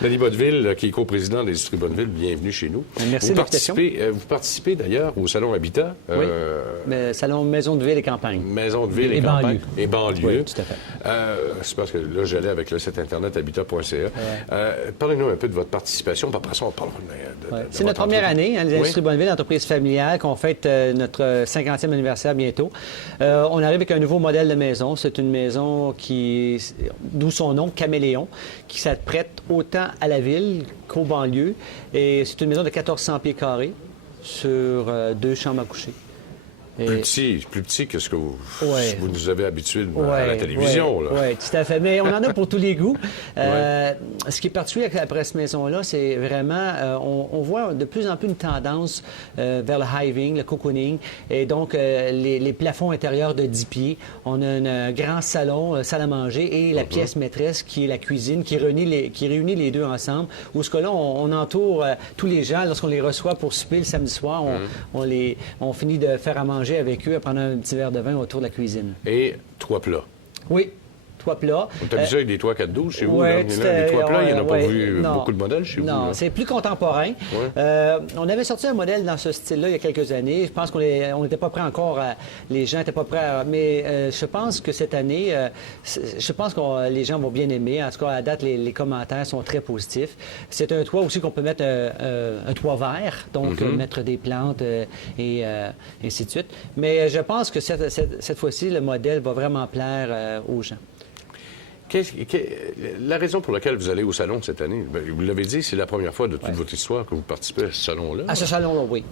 Denis Bonneville, qui est coprésident de l'Industrie Bonneville, bienvenue chez nous. Merci de l'invitation. Vous participez d'ailleurs au Salon Habitat. Oui, le Salon Maison de Ville et Campagne. Maison de Ville et Campagne. Et banlieue. Oui, tout à fait. C'est parce que là, j'allais avec le site internet habitat.ca. Parlez-nous un peu de votre participation. Après ça, on parlera de C'est notre première année, les Industries Bonneville, entreprise familiale, qu'on fête notre 50e anniversaire bientôt. On arrive avec un nouveau modèle de maison. C'est une maison d'où son nom, Caméléon, qui s'apprête autant à la ville qu'aux banlieues. Et c'est une maison de 1400 pieds carrés sur 2 chambres à coucher. Plus petit que ce que vous nous avez habitué à la télévision. Oui, tout à fait. Mais on en a pour tous les goûts. Ce qui est particulier après cette maison-là, c'est vraiment, on voit de plus en plus une tendance vers le hiving, le cocooning, et donc les plafonds intérieurs de 10 pieds. On a un grand salon, salle à manger, et la pièce maîtresse qui est la cuisine, qui réunit les deux ensemble. Où ce cas-là, on entoure tous les gens, lorsqu'on les reçoit pour souper le samedi soir, on finit de faire à manger avec eux en prenant un petit verre de vin autour de la cuisine. Et 3 plats. Oui. 3 plats. On est habitué avec des toits 4-12 chez vous. Les 3 plats, il n'y en a pas vu beaucoup de modèles chez vous. Non, c'est plus contemporain. On avait sorti un modèle dans ce style-là il y a quelques années. Je pense qu'on n'était pas prêts encore. Les gens n'étaient pas prêts. Mais je pense que cette année, je pense que les gens vont bien aimer. En tout cas, à date, les commentaires sont très positifs. C'est un toit aussi qu'on peut mettre un toit vert, donc mettre des plantes et ainsi de suite. Mais je pense que cette fois-ci, le modèle va vraiment plaire aux gens. La raison pour laquelle vous allez au salon cette année, vous l'avez dit, c'est la première fois de toute votre histoire que vous participez à ce salon-là. À ce salon-là, oui.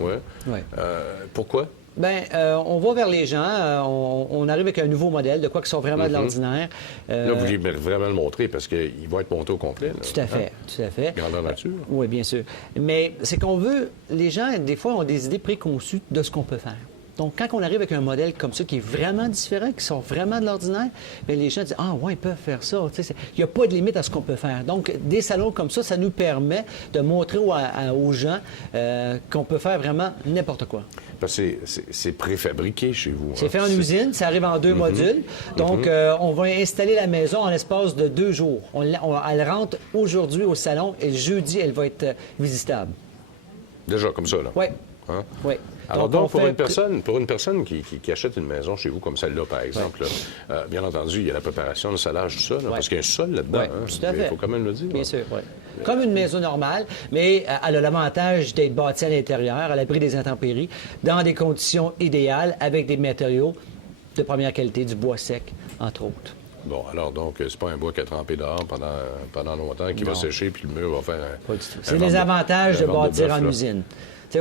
Pourquoi? On va vers les gens. On arrive avec un nouveau modèle, de quoi qui sort vraiment de l'ordinaire. Là, vous voulez vraiment le montrer parce qu'ils vont être montés au complet. Là. Tout à fait, tout à fait. Grandeur nature. Oui, bien sûr. Mais c'est qu'on veut... Les gens, des fois, ont des idées préconçues de ce qu'on peut faire. Donc, quand on arrive avec un modèle comme ça qui est vraiment différent, qui sort vraiment de l'ordinaire, les gens disent « Ah, ouais, ils peuvent faire ça. » Il n'y a pas de limite à ce qu'on peut faire. Donc, des salons comme ça nous permet de montrer aux gens qu'on peut faire vraiment n'importe quoi. Parce que c'est préfabriqué chez vous. C'est fait en usine, ça arrive en 2 modules. Donc, on va installer la maison en l'espace de 2 jours. Elle rentre aujourd'hui au salon et jeudi, elle va être visitable. Déjà, comme ça, là? Oui. Hein? Oui. Alors donc, pour une personne qui achète une maison chez vous, comme celle-là, par exemple, bien entendu, il y a la préparation, le salage, tout ça, parce qu'il y a un sol là-dedans. Tout à fait. Il faut quand même le dire. Bien sûr, oui. Comme une maison normale, mais elle a l'avantage d'être bâtie à l'intérieur, à l'abri des intempéries, dans des conditions idéales, avec des matériaux de première qualité, du bois sec, entre autres. Bon, alors donc, c'est pas un bois qui a trempé dehors pendant longtemps, qui va sécher, puis le mur va faire un... C'est les avantages de bâtir en usine.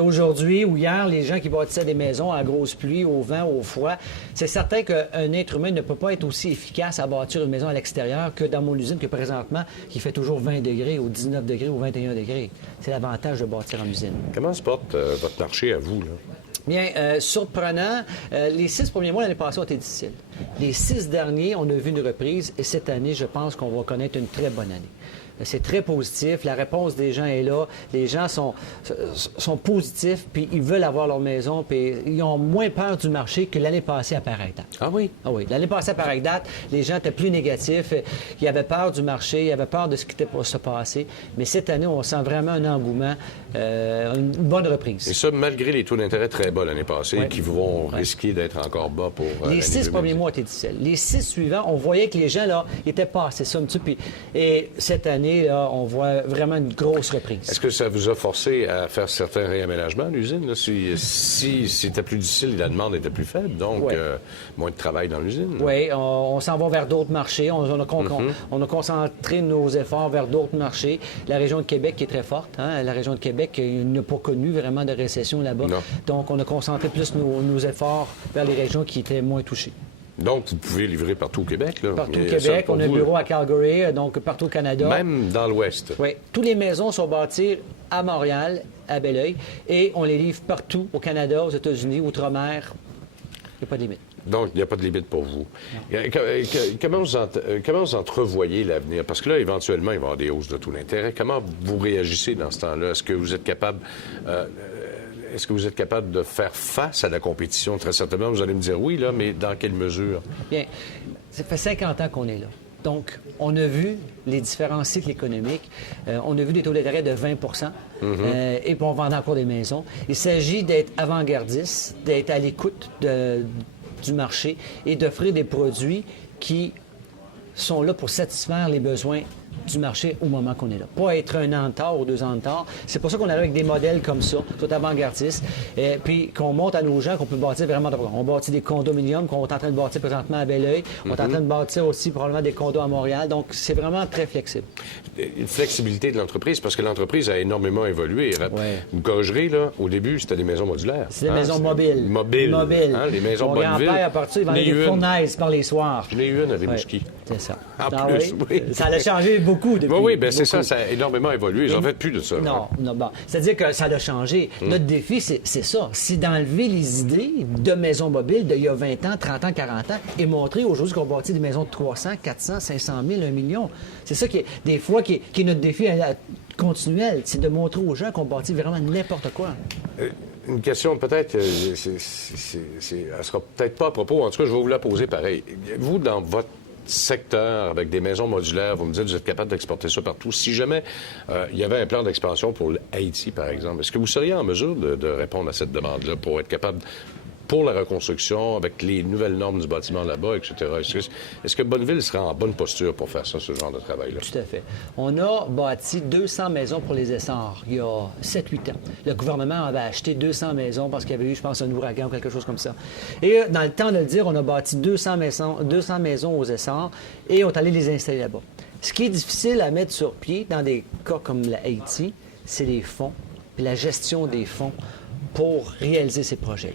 Aujourd'hui ou hier, les gens qui bâtissaient des maisons à grosse pluie, au vent, au froid, c'est certain qu'un être humain ne peut pas être aussi efficace à bâtir une maison à l'extérieur que dans mon usine que présentement, qui fait toujours 20 degrés ou 19 degrés ou 21 degrés. C'est l'avantage de bâtir en usine. Comment se porte votre marché à vous, là? Bien, surprenant. Les 6 premiers mois l'année passée ont été difficiles. Les 6 derniers, on a vu une reprise et cette année, je pense qu'on va connaître une très bonne année. C'est très positif. La réponse des gens est là. Les gens sont positifs, puis ils veulent avoir leur maison, puis ils ont moins peur du marché que l'année passée à pareille date. Ah oui? Ah oui. L'année passée à pareille date, les gens étaient plus négatifs. Ils avaient peur du marché, ils avaient peur de ce qui était pour se passer. Mais cette année, on sent vraiment un engouement, une bonne reprise. Et ça, malgré les taux d'intérêt très bas l'année passée, qui vont risquer d'être encore bas pour les 6 premiers mois étaient difficiles. Les 6 suivants, on voyait que les gens, là, étaient passés ça un petit peu. Et cette année, là, on voit vraiment une grosse reprise. Est-ce que ça vous a forcé à faire certains réaménagements à l'usine? Si c'était plus difficile, la demande était plus faible, donc moins de travail dans l'usine? Oui, on s'en va vers d'autres marchés. On a concentré nos efforts vers d'autres marchés. La région de Québec qui est très forte. Hein? La région de Québec n'a pas connu vraiment de récession là-bas. Donc, on a concentré plus nos efforts vers les régions qui étaient moins touchées. Donc, vous pouvez livrer partout au Québec, là? Partout au Québec. On a un bureau à Calgary, donc partout au Canada. Même dans l'Ouest? Oui. Toutes les maisons sont bâties à Montréal, à Belleuil, et on les livre partout au Canada, aux États-Unis, outre-mer. Il n'y a pas de limite. Donc, il n'y a pas de limite pour vous. Comment vous entrevoyez l'avenir? Parce que là, éventuellement, il va y avoir des hausses de taux d'intérêt. Comment vous réagissez dans ce temps-là? Est-ce que vous êtes capable... Est-ce que vous êtes capable de faire face à la compétition? Très certainement, vous allez me dire oui, là, mais dans quelle mesure? Bien, ça fait 50 ans qu'on est là. Donc, on a vu les différents cycles économiques. On a vu des taux d'intérêt de 20 et puis on vend encore des maisons. Il s'agit d'être avant-gardiste, d'être à l'écoute du marché et d'offrir des produits qui sont là pour satisfaire les besoins du marché au moment qu'on est là. Pas être un an de tard ou 2 ans de tard. C'est pour ça qu'on arrive avec des modèles comme ça, tout avant-gardistes, et puis qu'on montre à nos gens qu'on peut bâtir vraiment de... On bâtit des condominiums qu'on est en train de bâtir présentement à Belleuil. On est en train de bâtir aussi probablement des condos à Montréal. Donc, c'est vraiment très flexible. Une flexibilité de l'entreprise, parce que l'entreprise a énormément évolué. Ouais. Vous me corrigerez, là, au début, c'était des maisons modulaires. C'est des maisons mobiles. Mobiles. Mobiles. Les maisons Mon Bonneville. grand-père, à partir, il vendait des fournaises par les soirs. J'en ai eu une à Rimouski. C'est ça. En plus, oui. Ça a changé beaucoup depuis. Oui, bien c'est ça, ça a énormément évolué. Ils n'en fait plus de ça. Non, bon. C'est-à-dire que ça a changé. Notre défi, c'est ça. C'est d'enlever les idées de maisons mobiles d'il y a 20 ans, 30 ans, 40 ans et montrer aujourd'hui qu'on bâtit des maisons de 300, 400, 500 000, 1 million. C'est ça qui est, des fois, qui est notre défi continuel. C'est de montrer aux gens qu'on bâtit vraiment n'importe quoi. Une question, peut-être, elle sera peut-être pas à propos. En tout cas, je vais vous la poser pareil. Vous, dans votre secteur, avec des maisons modulaires, vous me dites que vous êtes capable d'exporter ça partout. Si jamais il y avait un plan d'expansion pour Haïti, par exemple, est-ce que vous seriez en mesure de répondre à cette demande-là pour être capable, pour la reconstruction, avec les nouvelles normes du bâtiment là-bas, etc. Est-ce que Bonneville sera en bonne posture pour faire ça, ce genre de travail-là? Tout à fait. On a bâti 200 maisons pour les essors il y a 7-8 ans. Le gouvernement avait acheté 200 maisons parce qu'il y avait eu, je pense, un ouragan ou quelque chose comme ça. Et dans le temps de le dire, on a bâti 200 maisons aux essors et on est allé les installer là-bas. Ce qui est difficile à mettre sur pied dans des cas comme la Haïti, c'est les fonds et la gestion des fonds pour réaliser ces projets.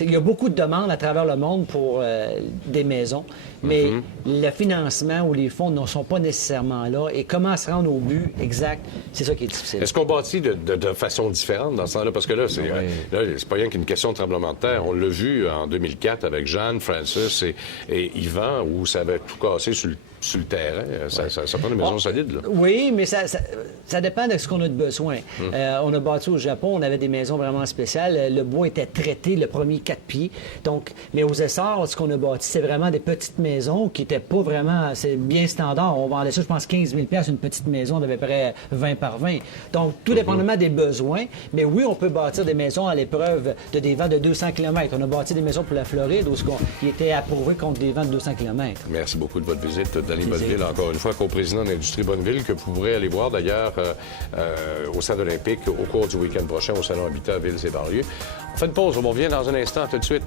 Il y a beaucoup de demandes à travers le monde pour des maisons, mais le financement ou les fonds ne sont pas nécessairement là. Et comment se rendre au but exact, c'est ça qui est difficile. Est-ce qu'on bâtit de façon différente dans ce temps-là? Parce que là, c'est pas rien qu'une question de tremblement de terre. On l'a vu en 2004 avec Jeanne, Francis et Yvan, où ça avait tout cassé sur le terrain. Ça prend des maisons solides, là. Oui, mais ça dépend de ce qu'on a de besoin. On a bâti au Japon, on avait des maisons vraiment spéciales. Le bois était traité, le premier 4 pieds. Donc, mais aux Essarts, ce qu'on a bâti, c'est vraiment des petites maisons qui n'étaient pas vraiment... C'est bien standard. On vendait ça, je pense, 15 000 $, une petite maison d'à peu près 20 par 20. Donc, tout dépendamment des besoins. Mais oui, on peut bâtir des maisons à l'épreuve de des vents de 200 km. On a bâti des maisons pour la Floride où il était approuvé contre des vents de 200 km. Merci beaucoup de votre visite, Danny Bonneville, encore une fois, co-président de l'Industrie Bonneville, que vous pourrez aller voir d'ailleurs au Stade olympique au cours du week-end prochain au Salon Habitat Villes et banlieues. On fait une pause, on revient dans un instant, tout de suite.